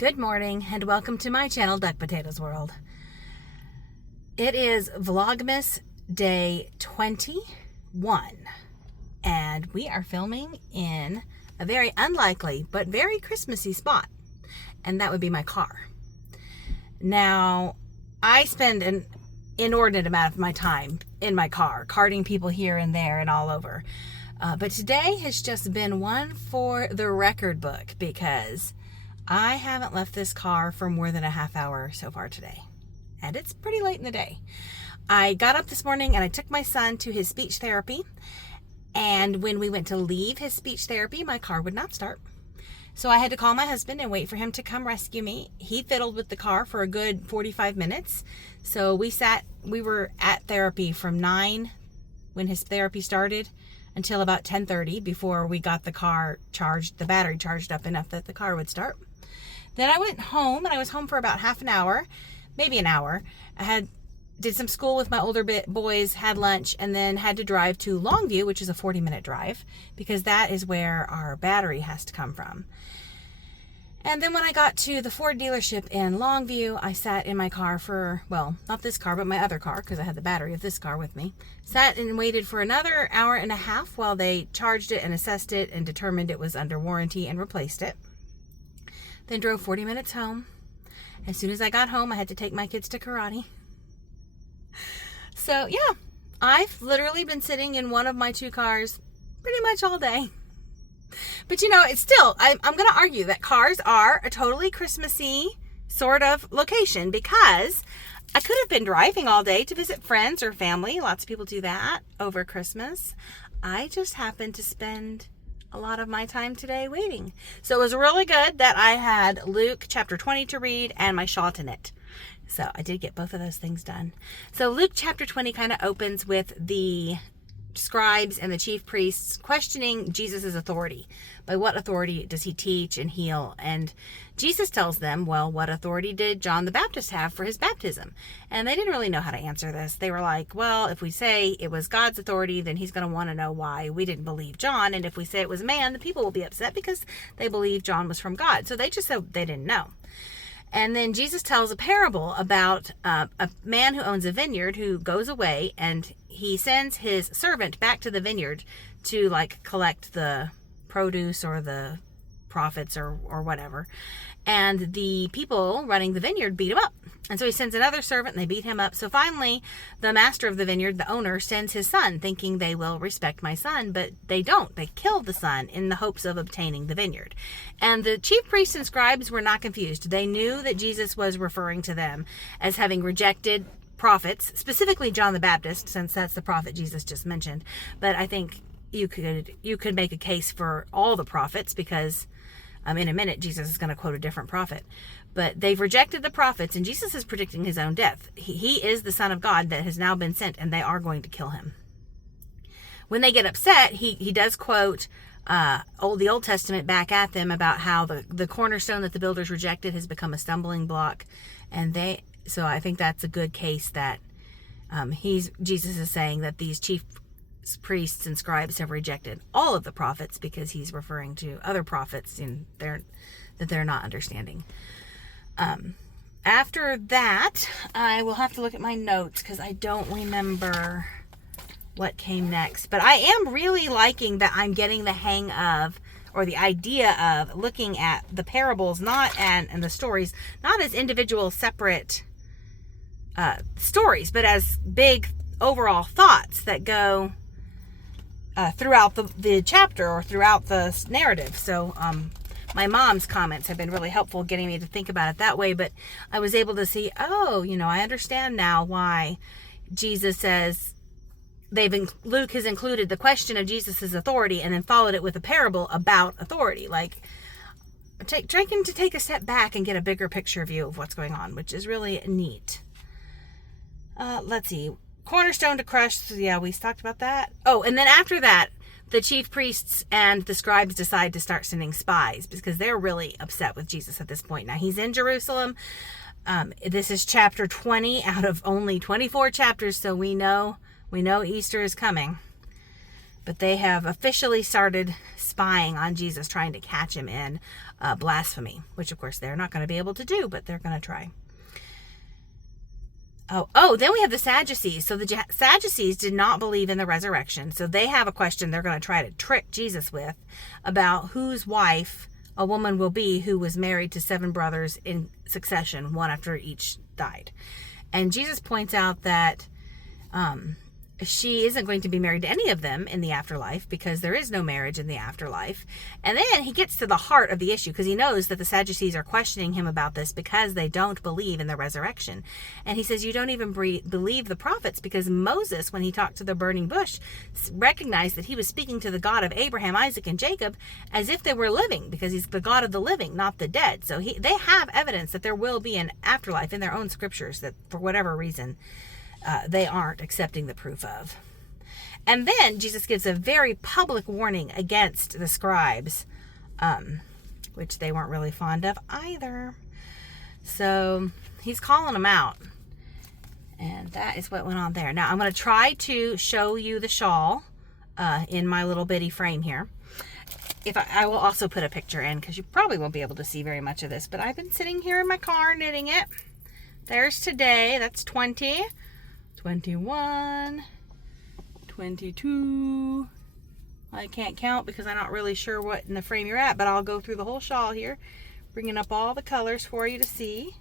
Good morning and welcome to my channel, Duckpotatoe's World. It is Vlogmas day 21 and we are filming in a very unlikely but very Christmassy spot, and that would be my car. Now, I spend an inordinate amount of my time in my car, carting people here and there and all over. But today has just been one for the record book because I haven't left this car for more than a half hour so far today. And it's pretty late in the day. I got up this morning and I took my son to his speech therapy. And when we went to leave his speech therapy, my car would not start. So I had to call my husband and wait for him to come rescue me. He fiddled with the car for a good 45 minutes. So we were at therapy from 9 when his therapy started until about 10:30 before we got the car charged, the battery charged up enough that the car would start. Then I went home, and I was home for about half an hour, maybe an hour. I did some school with my older boys, had lunch, and then had to drive to Longview, which is a 40-minute drive, because that is where our battery has to come from. And then when I got to the Ford dealership in Longview, I sat in my car for, well, not this car, but my other car, because I had the battery of this car with me. Sat and waited for another hour and a half while they charged it and assessed it and determined it was under warranty and replaced it. Then drove 40 minutes home. As soon as I got home, I had to take my kids to karate. So, yeah, I've literally been sitting in one of my two cars pretty much all day. But, you know, it's still, I'm going to argue that cars are a totally Christmassy sort of location because I could have been driving all day to visit friends or family. Lots of people do that over Christmas. I just happened to spend a lot of my time today waiting. So it was really good that I had Luke chapter 20 to read and my shot in it. So I did get both of those things done. So Luke chapter 20 kind of opens with the scribes and the chief priests questioning Jesus' authority. By what authority does he teach and heal? And Jesus tells them, well, what authority did John the Baptist have for his baptism? And they didn't really know how to answer this. They were like, well, if we say it was God's authority, then he's going to want to know why we didn't believe John. And if we say it was man, the people will be upset because they believe John was from God. So they just said they didn't know. And then Jesus tells a parable about a man who owns a vineyard who goes away and he sends his servant back to the vineyard to collect the produce or the profits or whatever. And the people running the vineyard beat him up. And so he sends another servant and they beat him up. So finally, the master of the vineyard, the owner, sends his son thinking they will respect my son, but they don't. They kill the son in the hopes of obtaining the vineyard. And the chief priests and scribes were not confused. They knew that Jesus was referring to them as having rejected prophets, specifically John the Baptist, since that's the prophet Jesus just mentioned. But I think you could make a case for all the prophets because in a minute Jesus is going to quote a different prophet. But they've rejected the prophets, and Jesus is predicting his own death. He is the Son of God that has now been sent, and they are going to kill him. When they get upset, he does quote the Old Testament back at them about how the cornerstone that the builders rejected has become a stumbling block, and so I think that's a good case that Jesus is saying that these chief priests and scribes have rejected all of the prophets because he's referring to other prophets that they're not understanding. After that, I will have to look at my notes because I don't remember what came next. But I am really liking that I'm getting the hang of, or the idea of, looking at the parables and the stories, not as individual separate stories, but as big overall thoughts that go throughout the chapter or throughout the narrative. So my mom's comments have been really helpful getting me to think about it that way, but I was able to see, I understand now why Jesus says Luke has included the question of Jesus's authority and then followed it with a parable about authority. Trying to take a step back and get a bigger picture view of what's going on, which is really neat. Let's see. Cornerstone to crush. Yeah, we talked about that. Oh, and then after that, the chief priests and the scribes decide to start sending spies because they're really upset with Jesus at this point. Now, he's in Jerusalem. This is chapter 20 out of only 24 chapters, so we know Easter is coming. But they have officially started spying on Jesus, trying to catch him in blasphemy, which of course they're not going to be able to do, but they're going to try. Then we have the Sadducees. So the Sadducees did not believe in the resurrection. So they have a question they're going to try to trick Jesus with about whose wife a woman will be who was married to 7 brothers in succession, one after each died. And Jesus points out that she isn't going to be married to any of them in the afterlife because there is no marriage in the afterlife. And then he gets to the heart of the issue because he knows that the Sadducees are questioning him about this because they don't believe in the resurrection. And he says, you don't even believe the prophets, because Moses, when he talked to the burning bush, recognized that he was speaking to the God of Abraham, Isaac, and Jacob as if they were living, because he's the God of the living, not the dead. So they have evidence that there will be an afterlife in their own scriptures that for whatever reason they aren't accepting the proof of. And then Jesus gives a very public warning against the scribes, which they weren't really fond of either. So he's calling them out. And that is what went on there. Now I'm going to try to show you the shawl in my little bitty frame here. I will also put a picture in because you probably won't be able to see very much of this, but I've been sitting here in my car knitting it. There's today. That's 20. 21, 22, I can't count because I'm not really sure what in the frame you're at, but I'll go through the whole shawl here, bringing up all the colors for you to see.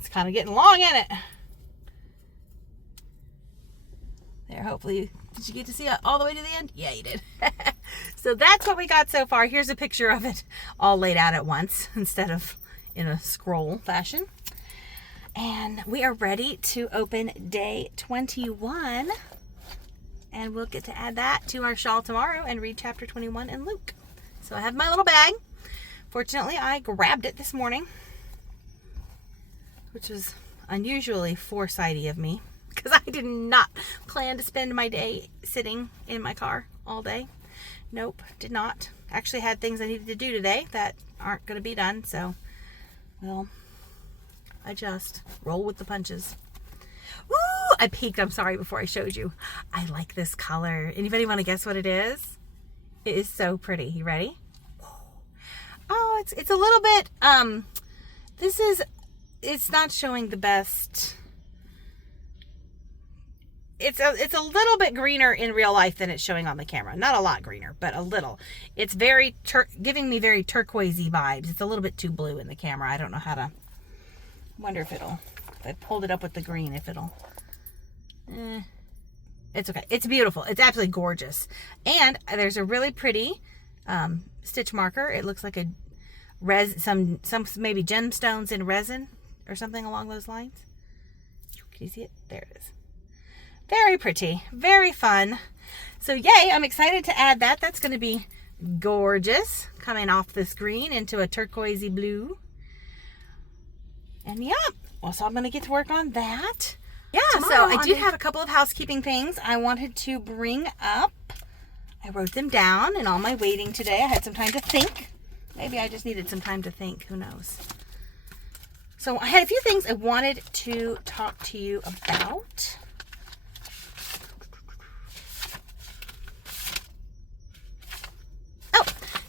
It's kind of getting long, isn't it? There, hopefully, did you get to see it all the way to the end? Yeah, you did. So that's what we got so far. Here's a picture of it all laid out at once instead of in a scroll fashion. And we are ready to open day 21. And we'll get to add that to our shawl tomorrow and read chapter 21 in Luke. So I have my little bag. Fortunately, I grabbed it this morning, which was unusually foresighty of me, because I did not plan to spend my day sitting in my car all day. Nope, did not. Actually had things I needed to do today that aren't going to be done, so, well, I just roll with the punches. Woo! I peeked, I'm sorry, before I showed you. I like this color. Anybody want to guess what it is? It is so pretty. You ready? Oh, it's a little bit, it's not showing the best. It's a little bit greener in real life than it's showing on the camera. Not a lot greener, but a little. It's very giving me very turquoisey vibes. It's a little bit too blue in the camera. I don't know how to. Wonder if I pulled it up with the green, if it'll. It's okay. It's beautiful. It's absolutely gorgeous. And there's a really pretty stitch marker. It looks like a some maybe gemstones in resin or something along those lines. Can you see it? There it is. Very pretty, very fun. So yay, I'm excited to add that. That's going to be gorgeous, coming off this green into a turquoisey blue. And yeah, so I'm going to get to work on that. Yeah, tomorrow, so I do have a couple of housekeeping things I wanted to bring up. I wrote them down in all my waiting today. I had some time to think. Maybe I just needed some time to think. Who knows? So I had a few things I wanted to talk to you about.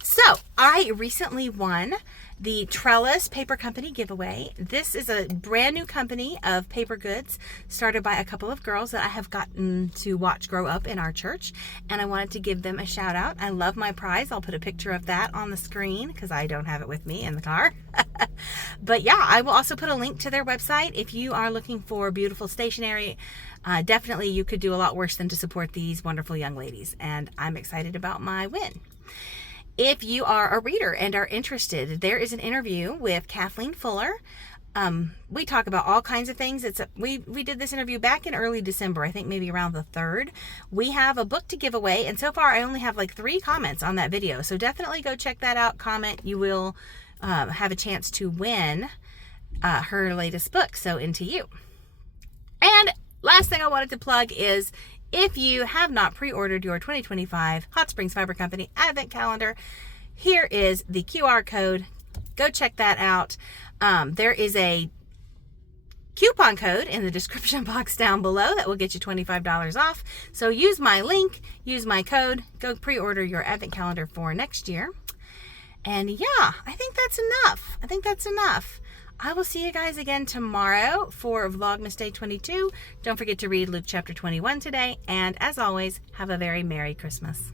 So I recently won the Trellis Paper Company giveaway. This is a brand new company of paper goods started by a couple of girls that I have gotten to watch grow up in our church, and I wanted to give them a shout out. I love my prize. I'll put a picture of that on the screen because I don't have it with me in the car. But yeah, I will also put a link to their website if you are looking for beautiful stationery. Definitely you could do a lot worse than to support these wonderful young ladies, and I'm excited about my win. If you are a reader and are interested, there is an interview with Kathleen Fuller. We talk about all kinds of things. We did this interview back in early December, I think maybe around the 3rd. We have a book to give away, and so far I only have like 3 comments on that video. So definitely go check that out. Comment. You will have a chance to win her latest book, So Into You. And last thing I wanted to plug is, if you have not pre-ordered your 2025 Hot Springs Fiber Company Advent Calendar, here is the QR code. Go check that out. There is a coupon code in the description box down below that will get you $25 off. So use my link, use my code, go pre-order your advent calendar for next year. And yeah, I think that's enough. I will see you guys again tomorrow for Vlogmas Day 22. Don't forget to read Luke chapter 21 today. And as always, have a very Merry Christmas.